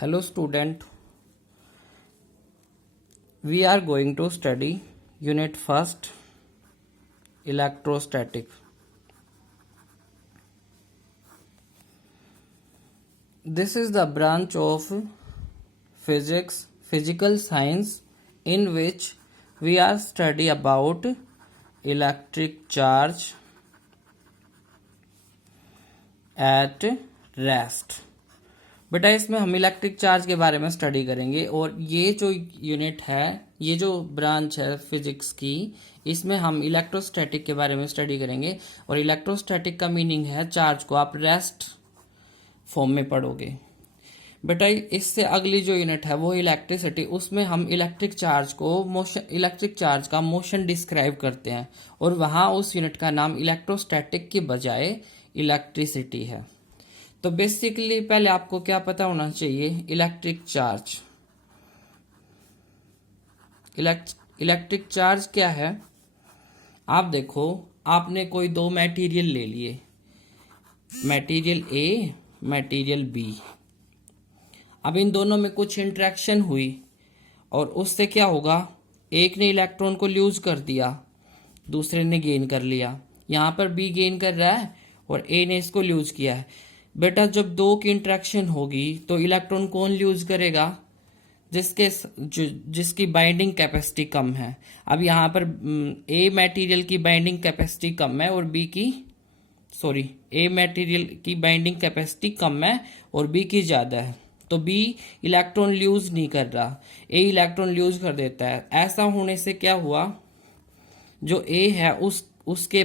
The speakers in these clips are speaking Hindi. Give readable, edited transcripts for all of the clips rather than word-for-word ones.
Hello student, we are going to study unit first electrostatic. This is the branch of physical science in which we are study about electric charge at rest. बेटा इसमें हम इलेक्ट्रिक चार्ज के बारे में स्टडी करेंगे और ये जो यूनिट है, ये जो ब्रांच है फिजिक्स की, इसमें हम इलेक्ट्रोस्टैटिक के बारे में स्टडी करेंगे। और इलेक्ट्रोस्टैटिक का मीनिंग है चार्ज को आप रेस्ट फॉर्म में पढ़ोगे। बेटा इससे अगली जो यूनिट है वो इलेक्ट्रिसिटी, उसमें हम इलेक्ट्रिक चार्ज का मोशन डिस्क्राइब करते हैं और वहाँ उस यूनिट का नाम इलेक्ट्रोस्टैटिक की बजाय इलेक्ट्रिसिटी है। तो बेसिकली पहले आपको क्या पता होना चाहिए, इलेक्ट्रिक चार्ज क्या है। आप देखो, आपने कोई दो मटेरियल ले लिए, मटेरियल ए, मटेरियल बी। अब इन दोनों में कुछ इंटरेक्शन हुई और उससे क्या होगा, एक ने इलेक्ट्रॉन को लूज कर दिया, दूसरे ने गेन कर लिया। यहाँ पर बी गेन कर रहा है और ए ने इसको लूज किया है। बेटा जब दो की इंटरेक्शन होगी तो इलेक्ट्रॉन कौन ल्यूज करेगा, जिसकी बाइंडिंग कैपेसिटी कम है। अब यहाँ पर ए मटेरियल की बाइंडिंग कैपेसिटी कम है और ए मटेरियल की बाइंडिंग कैपेसिटी कम है और बी की ज्यादा है, तो बी इलेक्ट्रॉन ल्यूज नहीं कर रहा, ए इलेक्ट्रॉन ल्यूज कर देता है। ऐसा होने से क्या हुआ, जो ए है उसके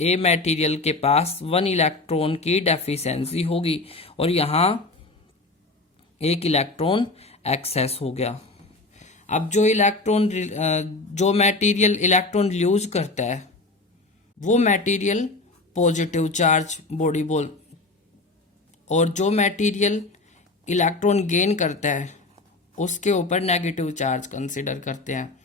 ए मटेरियल के पास 1 इलेक्ट्रॉन की डेफिशिएंसी होगी और यहाँ 1 इलेक्ट्रॉन एक्सेस हो गया। अब जो मटेरियल इलेक्ट्रॉन लूज करता है वो मटेरियल पॉजिटिव चार्ज बॉडी और जो मटेरियल इलेक्ट्रॉन गेन करता है उसके ऊपर नेगेटिव चार्ज कंसिडर करते हैं।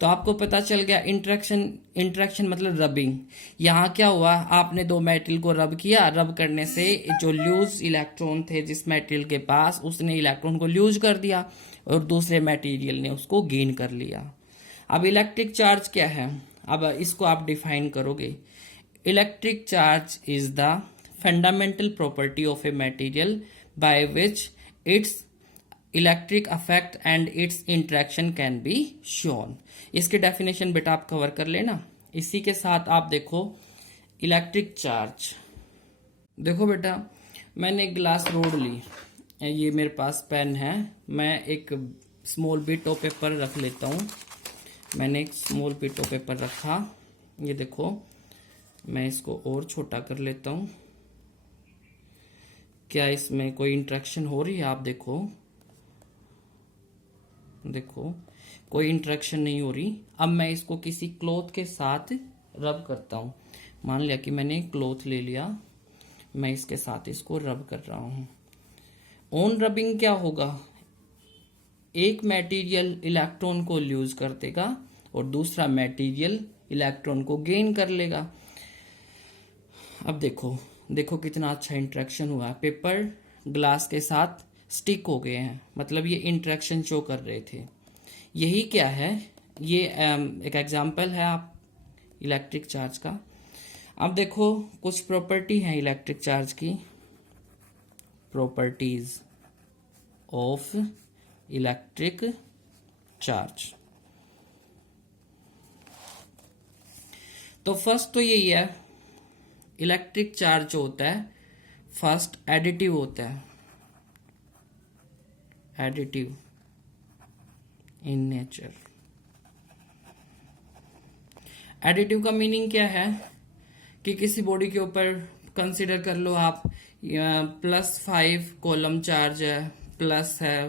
तो आपको पता चल गया इंटरेक्शन मतलब रबिंग। यहाँ क्या हुआ, आपने दो मेटल को रब किया, रब करने से जो लूज इलेक्ट्रॉन थे जिस मेटेरियल के पास, उसने इलेक्ट्रॉन को लूज कर दिया और दूसरे मटेरियल ने उसको गेन कर लिया। अब इलेक्ट्रिक चार्ज क्या है, अब इसको आप डिफाइन करोगे। Electric charge is the fundamental property of a material by which it's electric affect and it's interaction can be shown. इसके डेफिनेशन बेटा आप कवर कर लेना। इसी के साथ आप देखो इलेक्ट्रिक चार्ज। देखो बेटा, मैंने एक ग्लास रोड ली, ये मेरे पास पेन है, मैं एक स्मॉल बिट ऑफ पेपर रख लेता हूँ। मैंने एक स्मॉल बिट ऑफ पेपर रखा, ये देखो मैं इसको और छोटा कर लेता हूँ। क्या इसमें कोई इंटरेक्शन हो रही है, आप देखो कोई इंटरेक्शन नहीं हो रही। अब मैं इसको किसी क्लॉथ के साथ रब करता हूं। मान लिया कि मैंने क्लॉथ ले लिया, मैं इसके साथ इसको रब कर रहा हूं। ऑन रबिंग क्या होगा, एक मटेरियल इलेक्ट्रॉन को लूज कर देगा और दूसरा मटेरियल इलेक्ट्रॉन को गेन कर लेगा। अब देखो कितना अच्छा इंटरेक्शन हुआ है। पेपर ग्लास के साथ स्टिक हो गए हैं, मतलब ये इंटरेक्शन शो कर रहे थे। यही क्या है, ये एक एग्जांपल है आप इलेक्ट्रिक चार्ज का। अब देखो कुछ प्रॉपर्टी है इलेक्ट्रिक चार्ज की, प्रॉपर्टीज ऑफ इलेक्ट्रिक चार्ज। तो फर्स्ट तो यही है, इलेक्ट्रिक चार्ज जो होता है फर्स्ट एडिटिव होता है, एडिटिव इन नेचर। एडिटिव का मीनिंग क्या है कि किसी बॉडी के ऊपर कंसिडर कर लो आप +5 कॉलम चार्ज है, प्लस है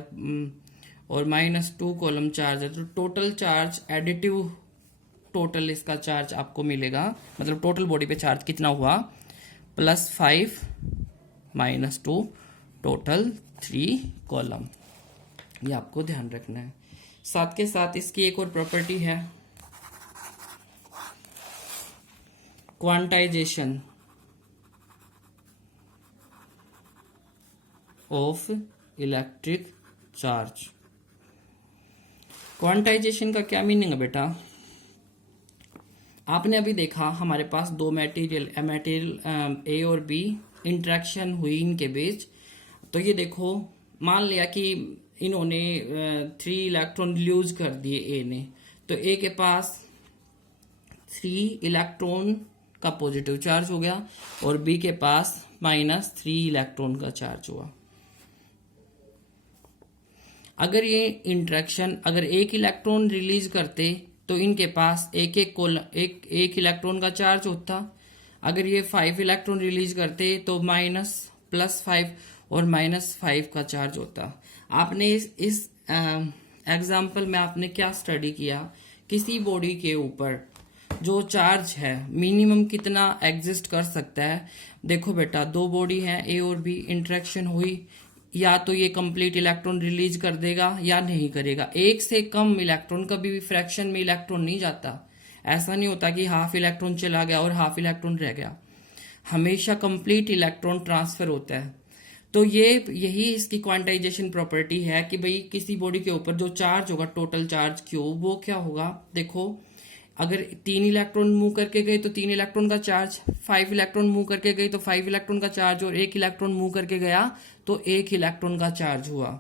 और -2 कॉलम चार्ज है, तो टोटल चार्ज एडिटिव, टोटल इसका चार्ज आपको मिलेगा, मतलब टोटल बॉडी पे चार्ज कितना हुआ, +5 -2 टोटल 3 कॉलम। ये आपको ध्यान रखना है। साथ के साथ इसकी एक और प्रॉपर्टी है, quantization of electric charge. Quantization का क्या मीनिंग है बेटा? आपने अभी देखा हमारे पास दो मटेरियल ए और बी इंटरेक्शन हुई इनके बीच। तो ये देखो, मान लिया कि इन्होंने 3 इलेक्ट्रॉन लूज कर दिए ए ने, तो ए के पास 3 इलेक्ट्रॉन का पॉजिटिव चार्ज हो गया और बी के पास -3 इलेक्ट्रॉन का चार्ज हुआ। अगर ये इंटरेक्शन अगर एक इलेक्ट्रॉन रिलीज करते तो इनके पास एक इलेक्ट्रॉन का चार्ज होता। अगर ये 5 इलेक्ट्रॉन रिलीज करते तो +5 और -5 का चार्ज होता। आपने इस एग्जाम्पल में आपने क्या स्टडी किया? किसी बॉडी के ऊपर जो चार्ज है मिनिमम कितना एग्जिस्ट कर सकता है। देखो बेटा, दो बॉडी है ए और बी, इंटरेक्शन हुई, या तो ये कंप्लीट इलेक्ट्रॉन रिलीज कर देगा या नहीं करेगा। एक से कम इलेक्ट्रॉन, कभी भी फ्रैक्शन में इलेक्ट्रॉन नहीं जाता। ऐसा नहीं होता कि हाफ इलेक्ट्रॉन चला गया और हाफ इलेक्ट्रॉन रह गया, हमेशा कंप्लीट इलेक्ट्रॉन ट्रांसफर होता है। तो यही इसकी क्वांटाइजेशन प्रॉपर्टी है कि भाई किसी बॉडी के ऊपर जो चार्ज होगा, टोटल चार्ज क्यू, वो क्या होगा। देखो, अगर 3 इलेक्ट्रॉन मूव करके गए तो 3 इलेक्ट्रॉन का चार्ज, 5 इलेक्ट्रॉन मूव करके गई तो 5 इलेक्ट्रॉन का चार्ज, और 1 इलेक्ट्रॉन मूव करके गया तो 1 इलेक्ट्रॉन का चार्ज हुआ।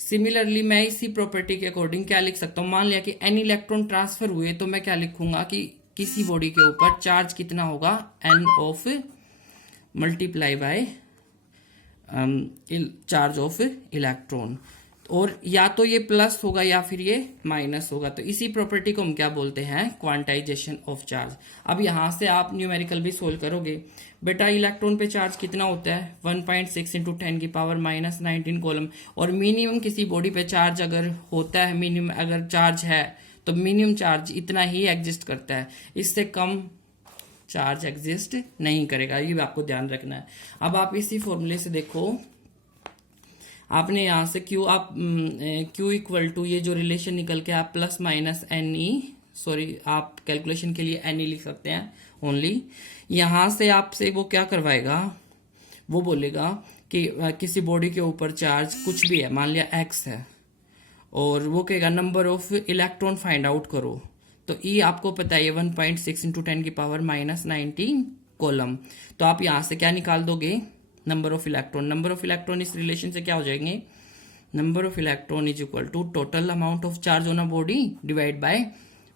सिमिलरली मैं इसी प्रॉपर्टी के अकॉर्डिंग क्या लिख सकता हूँ? मान लिया कि n इलेक्ट्रॉन ट्रांसफर हुए तो मैं क्या लिखूंगा कि किसी बॉडी के ऊपर चार्ज कितना होगा, n of multiply by charge of electron, और या तो ये प्लस होगा या फिर ये माइनस होगा। तो इसी प्रॉपर्टी को हम क्या बोलते हैं? Quantization of charge. अब यहां से आप न्यूमेरिकल भी सोल्व करोगे। बेटा, इलेक्ट्रॉन पे चार्ज कितना होता है? 1.6 × 10⁻19 कॉलम। और मिनिमम किसी बॉडी पे चार्ज अगर होता है, मिनिमम अगर चार्ज है तो मिनिमम चार्ज इतना ही एग्जिस्ट करता है, इससे कम चार्ज एग्जिस्ट नहीं करेगा। ये भी आपको ध्यान रखना है। अब आप इसी फॉर्मूले से देखो, आपने यहां से Q इक्वल टू ये जो रिलेशन निकल के आप +- आप कैलकुलेशन के लिए NE लिख सकते हैं ओनली। यहां से आपसे वो क्या करवाएगा? वो बोलेगा कि किसी बॉडी के ऊपर चार्ज कुछ भी है, मान लिया X है, और वो कहेगा number of electron find out करो। तो E आपको पता है 1.6 × 10⁻19 कॉलम। तो आप यहां से क्या निकाल दोगे? Number of electron. Number of electron इस रिलेशन से क्या हो जाएंगे? Number of electron is equal to total amount of charge on a body divide by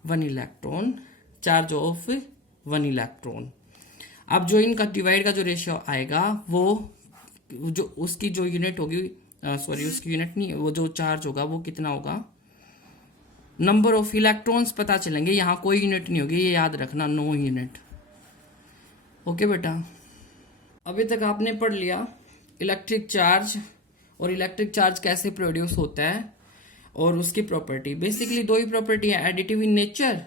1 electron, charge of 1 electron. अब जो इनका डिवाइड का जो रेशियो आएगा, वो जो उसकी जो यूनिट होगी, उसकी यूनिट नहीं, वो जो चार्ज होगा वो कितना होगा? नंबर ऑफ इलेक्ट्रॉन्स पता चलेंगे, यहाँ कोई यूनिट नहीं होगी, ये याद रखना, नो यूनिट। ओके बेटा, अभी तक आपने पढ़ लिया इलेक्ट्रिक चार्ज और इलेक्ट्रिक चार्ज कैसे प्रोड्यूस होता है और उसकी प्रॉपर्टी। बेसिकली दो ही प्रॉपर्टी है, एडिटिव इन नेचर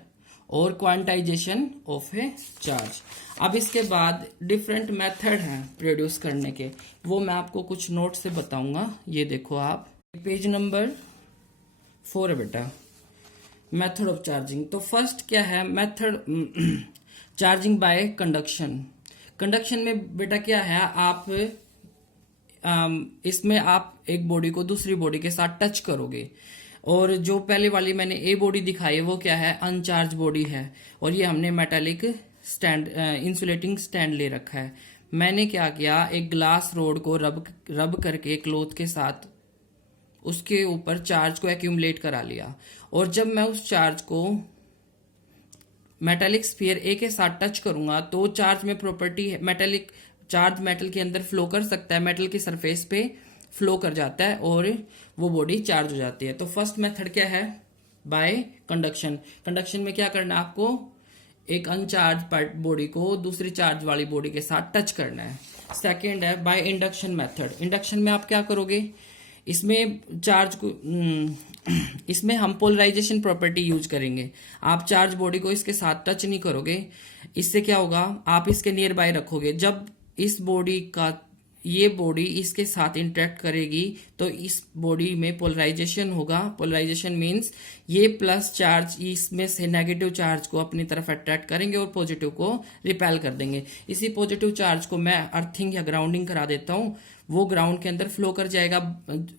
और क्वांटाइजेशन ऑफ ए चार्ज। अब इसके बाद डिफरेंट मेथड हैं प्रोड्यूस करने के, वो मैं आपको कुछ नोट से बताऊंगा। ये देखो आप, पेज नंबर 4 है बेटा, मेथड ऑफ चार्जिंग। तो फर्स्ट क्या है method? Charging by conduction. Conduction में बेटा क्या है, आप इसमें आप एक बॉडी को दूसरी बॉडी के साथ टच करोगे, और जो पहले वाली मैंने ए बॉडी दिखाई है वो क्या है? अनचार्ज बॉडी है, और ये हमने मेटालिक स्टैंड इंसुलेटिंग स्टैंड ले रखा है। मैंने क्या किया, एक ग्लास रोड को रब करके क्लॉथ के साथ उसके ऊपर चार्ज को एक्यूमुलेट करा लिया, और जब मैं उस चार्ज को मेटालिक स्फीयर ए के साथ टच करूंगा तो चार्ज में प्रॉपर्टी है, मेटालिक चार्ज मेटल के अंदर फ्लो कर सकता है, मेटल की सरफेस पे फ्लो कर जाता है और वो बॉडी चार्ज हो जाती है। तो फर्स्ट मेथड क्या है? Bye conduction. कंडक्शन में क्या करना है आपको? एक अनचार्ज बॉडी को दूसरी चार्ज वाली बॉडी के साथ टच करना है। सेकेंड है बाय इंडक्शन मेथड। इंडक्शन में आप क्या करोगे? इसमें हम पोलराइजेशन प्रॉपर्टी यूज करेंगे। आप चार्ज बॉडी को इसके साथ टच नहीं करोगे, इससे क्या होगा? आप इसके नियर बाय रखोगे। जब इस बॉडी का ये बॉडी इसके साथ इंटरेक्ट करेगी तो इस बॉडी में पोलराइजेशन होगा। पोलराइजेशन मींस ये प्लस चार्ज इसमें से नेगेटिव चार्ज को अपनी तरफ अट्रैक्ट करेंगे और पॉजिटिव को रिपेल कर देंगे। इसी पॉजिटिव चार्ज को मैं अर्थिंग या ग्राउंडिंग करा देता हूँ, वो ग्राउंड के अंदर फ्लो कर जाएगा।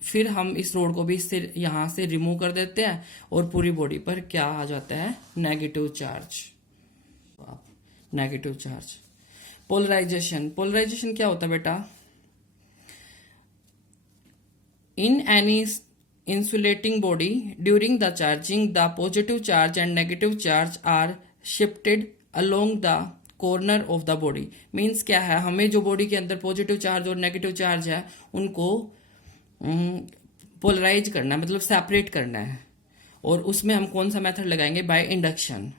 फिर हम इस रोड को भी इससे यहाँ से रिमूव कर देते हैं और पूरी बॉडी पर क्या आ जाता है, negative charge. Negative charge. Polarisation. Polarisation क्या होता है बेटा, in any insulating body during the charging the positive charge and negative charge are shifted along the corner of the body। Means क्या है, हमें जो बॉडी के अंदर पॉजिटिव चार्ज और नेगेटिव चार्ज है उनको पोलराइज करना है, मतलब सेपरेट करना है। और उसमें हम कौन सा मेथड लगाएंगे, बाय इंडक्शन।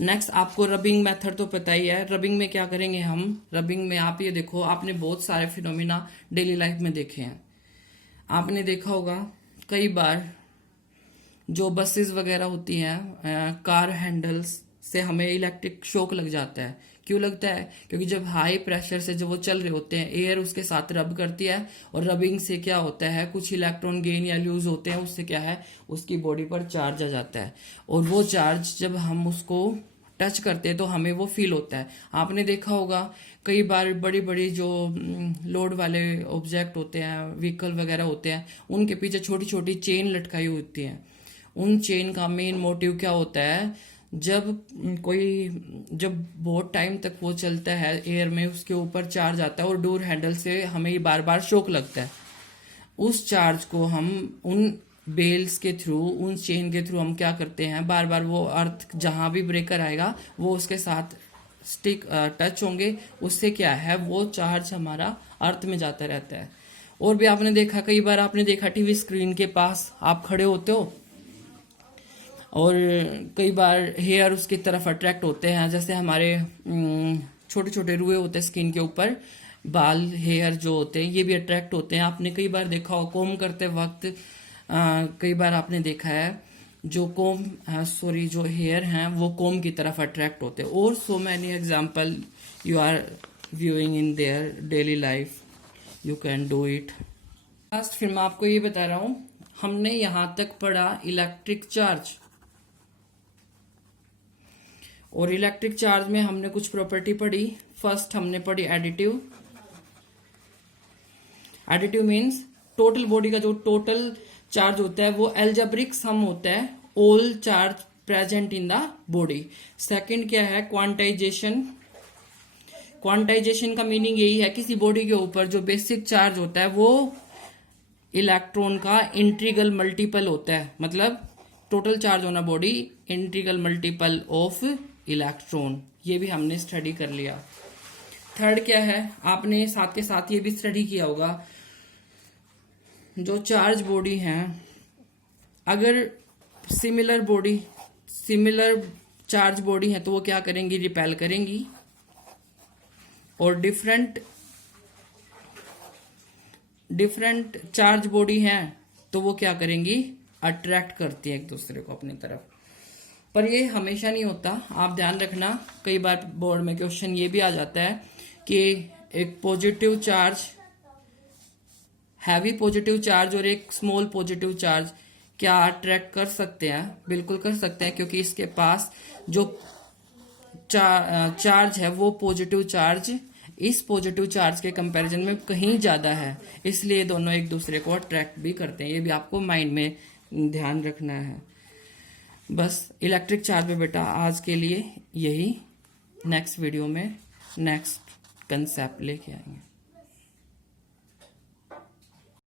नेक्स्ट आपको रबिंग मेथड तो पता ही है। रबिंग में क्या करेंगे हम, रबिंग में आप ये देखो, आपने बहुत सारे फिनोमिना डेली लाइफ में देखे हैं। आपने देखा होगा कई बार जो बसेस वगैरह होती हैं, कार हैंडल्स से हमें इलेक्ट्रिक शॉक लग जाता है। क्यों लगता है, क्योंकि जब हाई प्रेशर से जब वो चल रहे होते हैं, एयर उसके साथ रब करती है और रबिंग से क्या होता है, कुछ इलेक्ट्रॉन गेन या लूज होते हैं, उससे क्या है, उसकी बॉडी पर चार्ज आ जाता है। और वो चार्ज जब हम उसको टच करते हैं तो हमें वो फील होता है। आपने देखा होगा कई बार बड़ी बड़ी जो लोड वाले ऑब्जेक्ट होते हैं, व्हीकल वगैरह होते हैं, उनके पीछे छोटी छोटी चेन लटकाई होती है। उन चेन का मेन मोटिव क्या होता है, जब बहुत टाइम तक वो चलता है एयर में, उसके ऊपर चार्ज आता है और डोर हैंडल से हमें बार बार शॉक लगता है। उस चार्ज को हम उन बेल्स के थ्रू, उन चेन के थ्रू हम क्या करते हैं, बार बार वो अर्थ जहां भी ब्रेकर आएगा वो उसके साथ स्टिक टच होंगे, उससे क्या है, वो चार्ज हमारा अर्थ में जाता रहता है। और भी आपने देखा, कई बार आपने देखा टीवी स्क्रीन के पास आप खड़े होते हो और कई बार हेयर उसकी तरफ अट्रैक्ट होते हैं। जैसे हमारे छोटे छोटे रुए होते हैं स्किन के ऊपर, बाल हेयर जो होते हैं ये भी अट्रैक्ट होते हैं। आपने कई बार देखा हो कोम करते वक्त, कई बार आपने देखा है जो जो हेयर हैं वो कोम की तरफ अट्रैक्ट होते हैं। और so many example you are viewing in their daily life, you can do it. Last फिर मैं आपको ये बता रहा हूं, हमने यहां तक पढ़ा इलेक्ट्रिक चार्ज, और इलेक्ट्रिक चार्ज में हमने कुछ प्रॉपर्टी पढ़ी। फर्स्ट हमने पढ़ी additive. Additive means total body का जो टोटल चार्ज होता है वो एल्जेब्रिक सम होता है all charge present in the body. Second क्या है, क्वांटाइजेशन। क्वांटाइजेशन का मीनिंग यही है, किसी बॉडी के ऊपर जो बेसिक चार्ज होता है वो इलेक्ट्रॉन का इंटीग्रल मल्टीपल होता है। मतलब टोटल चार्ज होना body integral multiple of electron. ये भी हमने स्टडी कर लिया। थर्ड क्या है, आपने साथ के साथ ये भी स्टडी किया होगा, जो चार्ज बॉडी हैं, अगर सिमिलर चार्ज बॉडी है तो वो क्या करेंगी, रिपेल करेंगी। और डिफरेंट चार्ज बॉडी है तो वो क्या करेंगी, अट्रैक्ट करती है एक दूसरे को अपनी तरफ। पर ये हमेशा नहीं होता, आप ध्यान रखना। कई बार बोर्ड में क्वेश्चन ये भी आ जाता है कि एक positive charge, heavy positive charge और एक स्मॉल पॉजिटिव चार्ज क्या अट्रैक्ट कर सकते हैं? बिल्कुल कर सकते हैं, क्योंकि इसके पास जो चार्ज है वो पॉजिटिव चार्ज इस पॉजिटिव चार्ज के कंपैरिजन में कहीं ज्यादा है, इसलिए दोनों एक दूसरे को अट्रैक्ट भी करते हैं। ये भी आपको माइंड में ध्यान रखना है। बस इलेक्ट्रिक चार्ज में बेटा आज के लिए यही। नेक्स्ट वीडियो में नेक्स्ट कंसेप्ट लेके आएंगे।